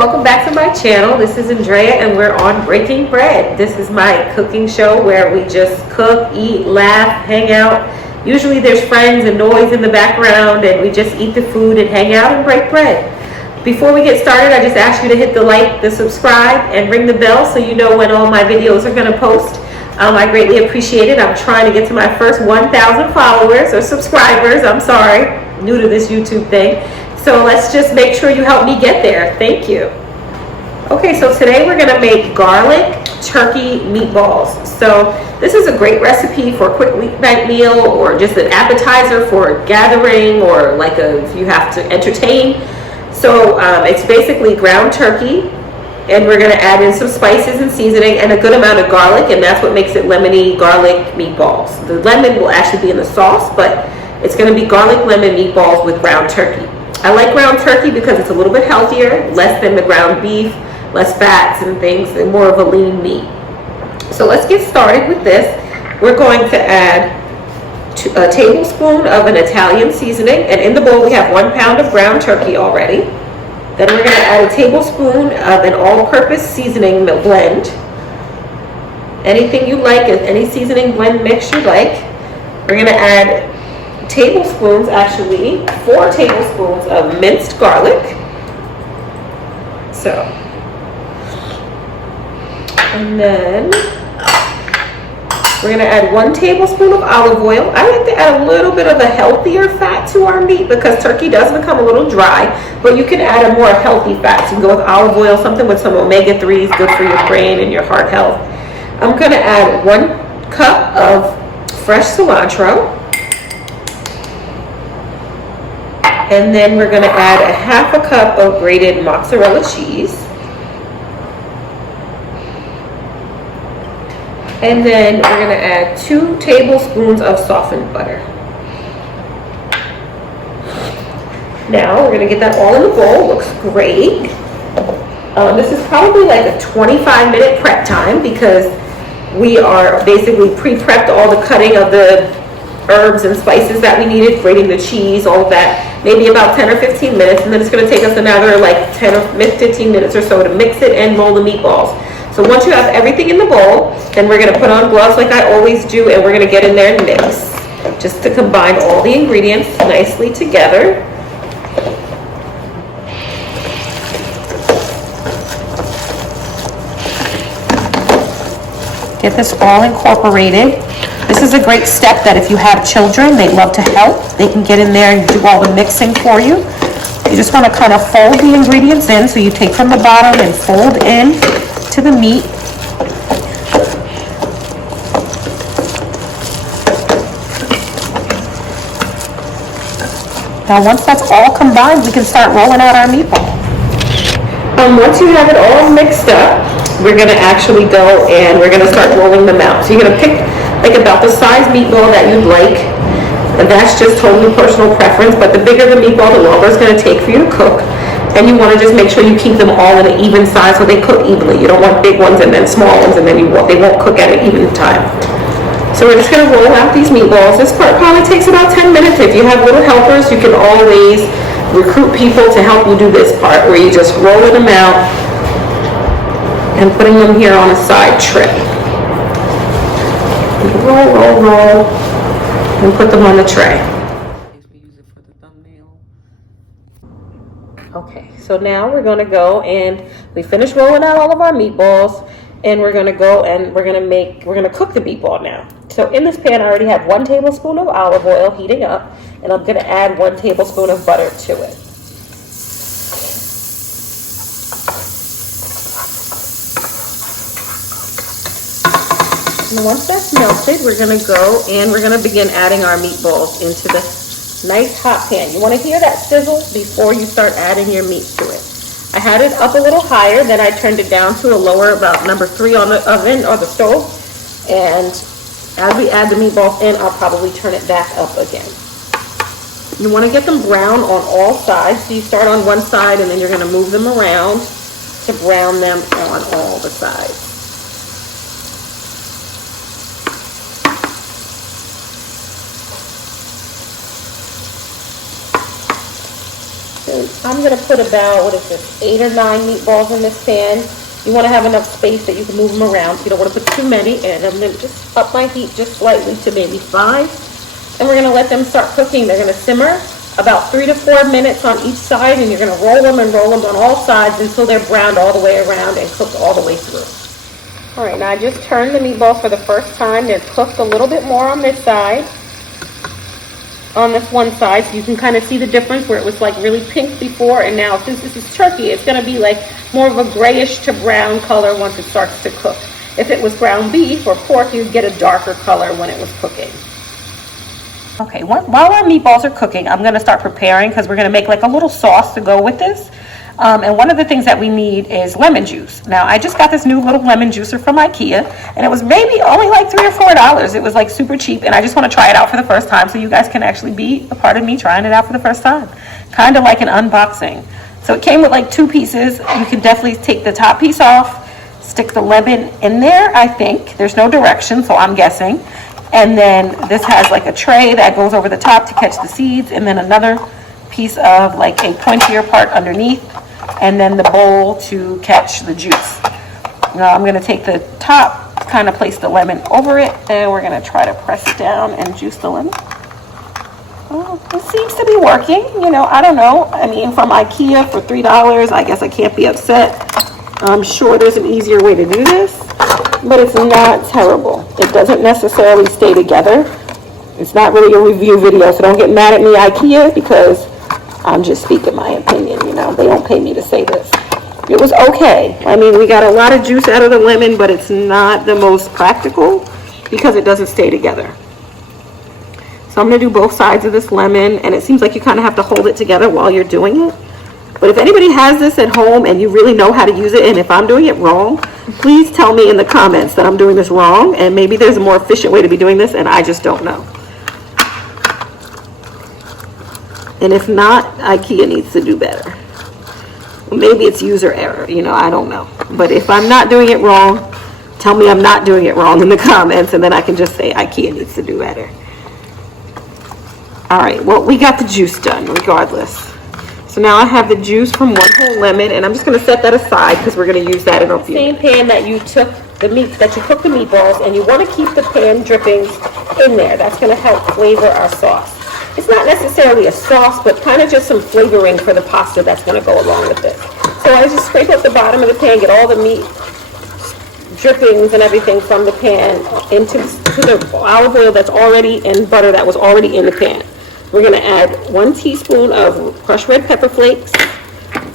welcome back to my channel. This is Andrea and we're on Breaking Bread. This is my cooking show where we just cook, eat, laugh, hang out. Usually there's friends and noise in the background and we just eat the food and hang out and break bread. Before we get started, I just ask you to hit the like, the subscribe, and ring the bell so you know when all my videos are going to post. I greatly appreciate it. I'm trying to get to my first 1,000 followers or subscribers. I'm sorry, new to this YouTube thing. So let's just make sure you help me get there. Thank you. Okay, so today we're gonna make garlic turkey meatballs. So this is a great recipe for a quick weeknight meal or just an appetizer for a gathering or like if you have to entertain. So it's basically ground turkey, and we're gonna add in some spices and seasoning and a good amount of garlic, and that's what makes it lemony garlic meatballs. The lemon will actually be in the sauce, but it's gonna be garlic lemon meatballs with ground turkey. I like ground turkey because it's a little bit healthier, less than the ground beef, less fats and things, and more of a lean meat. So let's get started with this. We're going to add a tablespoon of an Italian seasoning, and in the bowl we have 1 pound of ground turkey already. Then we're going to add a tablespoon of an all-purpose seasoning blend. Anything you like, any seasoning blend mix you like. We're going to add tablespoons, actually 4 tablespoons of minced garlic. So, and then we're going to add 1 tablespoon of olive oil. I like to add a little bit of a healthier fat to our meat because turkey does become a little dry, but you can add a more healthy fat. So you can go with olive oil, something with some omega-3s, good for your brain and your heart health. I'm going to add 1 cup of fresh cilantro. And then we're going to add a 1/2 cup of grated mozzarella cheese. And then we're going to add 2 tablespoons of softened butter. Now we're going to get that all in the bowl. Looks great. This is probably like a 25-minute prep time because we are basically pre-prepped all the cutting of the herbs and spices that we needed, grating the cheese, all of that. Maybe about 10 or 15 minutes, and then it's going to take us another like 10 or 15 minutes or so to mix it and roll the meatballs. So once you have everything in the bowl, then we're going to put on gloves like I always do, and we're going to get in there and mix just to combine all the ingredients nicely together. Get this all incorporated. This is a great step that if you have children, they love to help. They can get in there and do all the mixing for you. You just want to kind of fold the ingredients in. So you take from the bottom and fold in to the meat. Now once that's all combined, we can start rolling out our meatball. Once you have it all mixed up, we're going to actually go and we're going to start rolling them out. So you're going to pick like about the size meatball that you'd like, and that's just totally personal preference, but the bigger the meatball, the longer it's going to take for you to cook, and you want to just make sure you keep them all in an even size so they cook evenly. You don't want big ones and then small ones and then they won't cook at an even time. So we're just going to roll out these meatballs. This part probably takes about 10 minutes. If you have little helpers, you can always recruit people to help you do this part where you just rolling them out and putting them here on a side tray. Roll, roll, roll, and put them on the tray. Okay, so now we're going to go and we finished rolling out all of our meatballs, and we're going to go and we're going to cook the meatball now. So in this pan, I already have 1 tablespoon of olive oil heating up, and I'm going to add 1 tablespoon of butter to it. And once that's melted, we're going to go and we're going to begin adding our meatballs into the nice hot pan. You want to hear that sizzle before you start adding your meat to it. I had it up a little higher, then I turned it down to a lower, about number 3 on the oven or the stove. And as we add the meatballs in, I'll probably turn it back up again. You want to get them brown on all sides. So you start on one side and then you're going to move them around to brown them on all the sides. I'm going to put about, what is this, 8 or 9 meatballs in this pan. You want to have enough space that you can move them around, so you don't want to put too many. And I'm going to just up my heat just slightly to maybe 5. And we're going to let them start cooking. They're going to simmer about 3 to 4 minutes on each side, and you're going to roll them and roll them on all sides until they're browned all the way around and cooked all the way through. All right, now I just turned the meatballs for the first time. They're cooked a little bit more on this side, on this one side, so you can kind of see the difference where it was like really pink before, and now since this is turkey, it's going to be like more of a grayish to brown color once it starts to cook. If it was ground beef or pork, you'd get a darker color when it was cooking. Okay, while our meatballs are cooking, I'm going to start preparing because we're going to make like a little sauce to go with this. And one of the things that we need is lemon juice. Now, I just got this new little lemon juicer from IKEA, and it was maybe only like $3 or $4. It was like super cheap, and I just want to try it out for the first time so you guys can actually be a part of me trying it out for the first time. Kind of like an unboxing. So it came with like 2 pieces. You can definitely take the top piece off, stick the lemon in there, I think. There's no direction, so I'm guessing. And then this has like a tray that goes over the top to catch the seeds, and then another piece of like a pointier part underneath, and then the bowl to catch the juice. Now I'm going to take the top, kind of place the lemon over it, and we're going to try to press it down and juice the lemon. Oh, it seems to be working. You know, I don't know. I mean, from IKEA for $3, I guess I can't be upset. I'm sure there's an easier way to do this, but it's not terrible. It doesn't necessarily stay together. It's not really a review video, so don't get mad at me, IKEA, because I'm just speaking my opinion, you know. They don't pay me to say this. It was okay. I mean, we got a lot of juice out of the lemon, but it's not the most practical because it doesn't stay together. So I'm going to do both sides of this lemon, and it seems like you kind of have to hold it together while you're doing it. But if anybody has this at home and you really know how to use it, and if I'm doing it wrong, please tell me in the comments that I'm doing this wrong, and maybe there's a more efficient way to be doing this, and I just don't know. And if not, IKEA needs to do better. Maybe it's user error, you know, I don't know. But if I'm not doing it wrong, tell me I'm not doing it wrong in the comments, and then I can just say IKEA needs to do better. All right, well, we got the juice done regardless. So now I have the juice from one whole lemon, and I'm just going to set that aside because we're going to use that in a few. Same pan that you took the meat, that you cooked the meatballs, and you want to keep the pan drippings in there. That's going to help flavor our sauce. It's not necessarily a sauce, but kind of just some flavoring for the pasta that's going to go along with this. So I just scrape up the bottom of the pan, get all the meat drippings and everything from the pan into the olive oil that's already, and butter that was already in the pan. We're going to add 1 teaspoon of crushed red pepper flakes,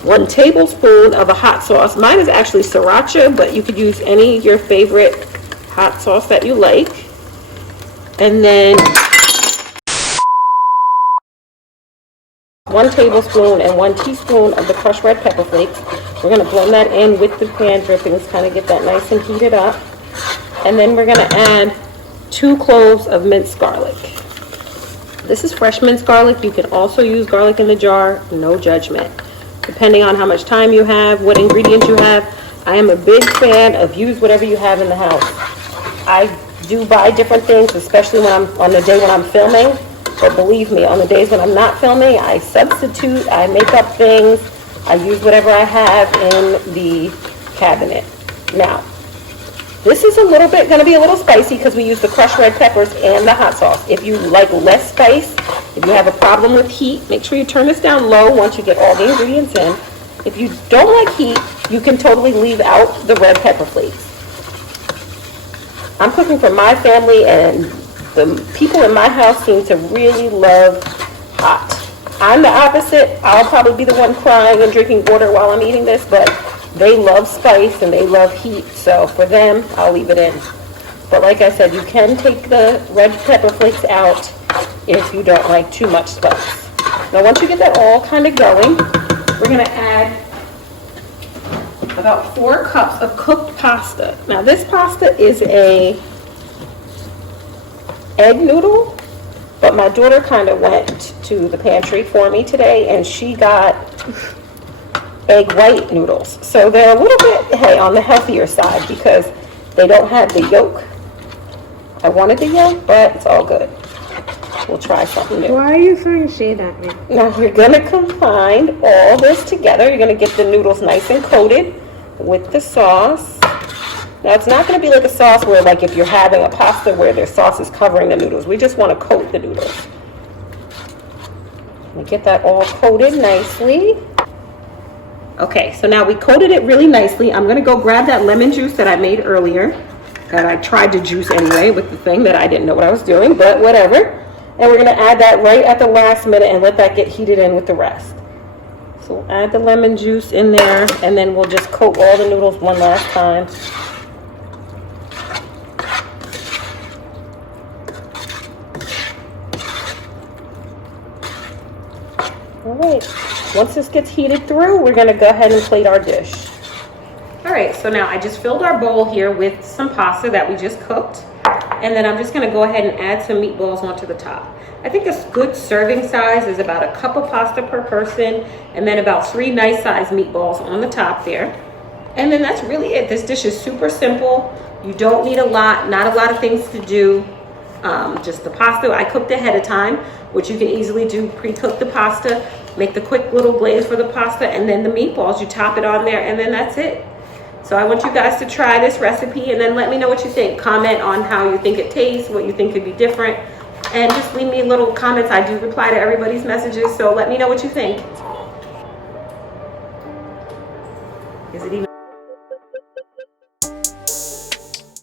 1 tablespoon of a hot sauce. Mine is actually sriracha, but you could use any of your favorite hot sauce that you like. And then 1 tablespoon and 1 teaspoon of the crushed red pepper flakes. We're going to blend that in with the pan drippings, kind of get that nice and heated up. And then we're going to add 2 cloves of minced garlic. This is fresh minced garlic. You can also use garlic in the jar, no judgment. Depending on how much time you have, what ingredients you have. I am a big fan of use whatever you have in the house. I do buy different things, especially when I'm on the day when I'm filming. But believe me, on the days when I'm not filming, I substitute, I make up things, I use whatever I have in the cabinet. Now, this is going to be a little spicy because we use the crushed red peppers and the hot sauce. If you like less spice, if you have a problem with heat, make sure you turn this down low once you get all the ingredients in. If you don't like heat, you can totally leave out the red pepper flakes. I'm cooking for my family, and the people in my house seem to really love hot. I'm the opposite. I'll probably be the one crying and drinking water while I'm eating this, but they love spice and they love heat, so for them, I'll leave it in. But like I said, you can take the red pepper flakes out if you don't like too much spice. Now once you get that all kind of going, we're going to add about 4 cups of cooked pasta. Now this pasta is a egg noodle, but my daughter kind of went to the pantry for me today, and she got egg white noodles. So they're a little bit, hey, on the healthier side because they don't have the yolk. I wanted the yolk, but it's all good. we'll try something new. Why are you throwing shade at me? Now you're gonna combine all this together. You're gonna get the noodles nice and coated with the sauce. Now it's not gonna be like a sauce where, like, if you're having a pasta where their sauce is covering the noodles. We just wanna coat the noodles. We get that all coated nicely. Okay, so now we coated it really nicely. I'm gonna go grab that lemon juice that I made earlier, that I tried to juice anyway with the thing that I didn't know what I was doing, but whatever. And we're gonna add that right at the last minute and let that get heated in with the rest. So we'll add the lemon juice in there, and then we'll just coat all the noodles one last time. All right, once this gets heated through, we're gonna go ahead and plate our dish. All right, so now I just filled our bowl here with some pasta that we just cooked. And then I'm just gonna go ahead and add some meatballs onto the top. I think a good serving size is about a cup of pasta per person, and then about 3 nice sized meatballs on the top there. And then that's really it. This dish is super simple. You don't need a lot, not a lot of things to do. Just the pasta I cooked ahead of time, which you can easily do, pre-cook the pasta, make the quick little glaze for the pasta, and then the meatballs, you top it on there, and then that's it. So I want you guys to try this recipe and then let me know what you think. Comment on how you think it tastes, what you think could be different, and just leave me little comments. I do reply to everybody's messages, so let me know what you think.